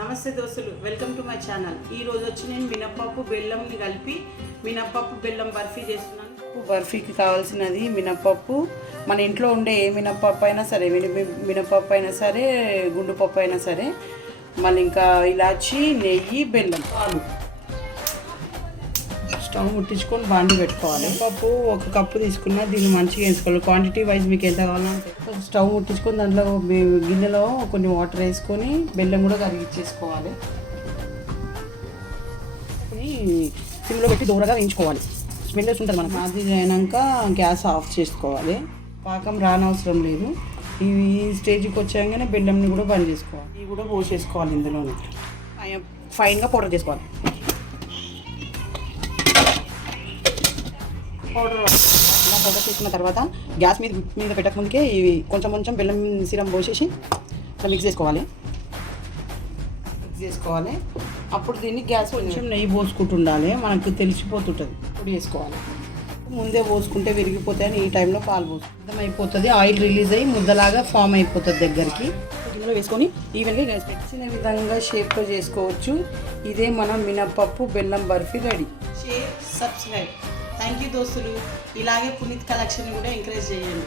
నమస్తే దోస్తులు, welcome to my channel. ఈరోజు వచ్చి నేను మినప్పప్పు బెల్లంని కలిపి మినప్పప్పు బెల్లం బర్ఫీ చేస్తున్నాను. బర్ఫీకి కావాల్సినది మినప్పప్పు. మన ఇంట్లో ఉండే ఏ మినప్పప్పు అయినా సరే, మినప్పప్పు అయినా సరే, గుండు పప్పు అయినా సరే, మళ్ళీ ఇంకా ఇలాచి, నెయ్యి, బెల్లం, పాలు. స్టవ్ ముట్టించుకొని బాండి పెట్టుకోవాలి. పప్పు ఒక కప్పు తీసుకున్నా దీన్ని మంచిగా వేసుకోవాలి. క్వాంటిటీ వైజ్ మీకు ఎంత కావాలంటే స్టవ్ ముట్టించుకొని దాంట్లో గిన్నెలో కొన్ని వాటర్ వేసుకొని బెల్లం కూడా కరిగిచ్చేసుకోవాలి. సిమ్లో పెట్టి దూరగా వేయించుకోవాలి. స్మెల్ వస్తుంటుంది మనకు. అది అయినాక గ్యాస్ ఆఫ్ చేసుకోవాలి. పాకం రానవసరం లేదు. ఇవి స్టేజ్కి వచ్చాకనే బెల్లంని కూడా బంద్ చేసుకోవాలి. ఇవి కూడా పోసేసుకోవాలి. ఇందులోనే ఫైన్గా పౌడర్ చేసుకోవాలి. పౌడర్ చేసుకున్న తర్వాత గ్యాస్ మీద పెట్టక ముందుకే ఇవి కొంచెం బెల్లం సిరం పోసేసి ఇట్లా మిక్స్ చేసుకోవాలి. అప్పుడు దీన్ని గ్యాస్ కొంచెం నెయ్యి పోసుకుంటుండాలి. మనకు తెలిసిపోతుంటుంది. పొడి వేసుకోవాలి. ముందే పోసుకుంటే విరిగిపోతాయని ఈ టైంలో పాలు పోసుకుంటాం. అయిపోతుంది. ఆయిల్ రిలీజ్ అయ్యి ముద్దలాగా ఫామ్ అయిపోతుంది. దగ్గరికి గిన్నెలో వేసుకొని ఈవెన్గా గ్యాస్ పెట్టిన విధంగా షేప్లో చేసుకోవచ్చు. ఇదే మనం మినప్పప్పు బెల్లం barfi ready. Share, subscribe. Thank you దోస్తులు. ఇలాగే పునీత్ కలెక్షన్ కూడా ఎంకరేజ్ చేయండి.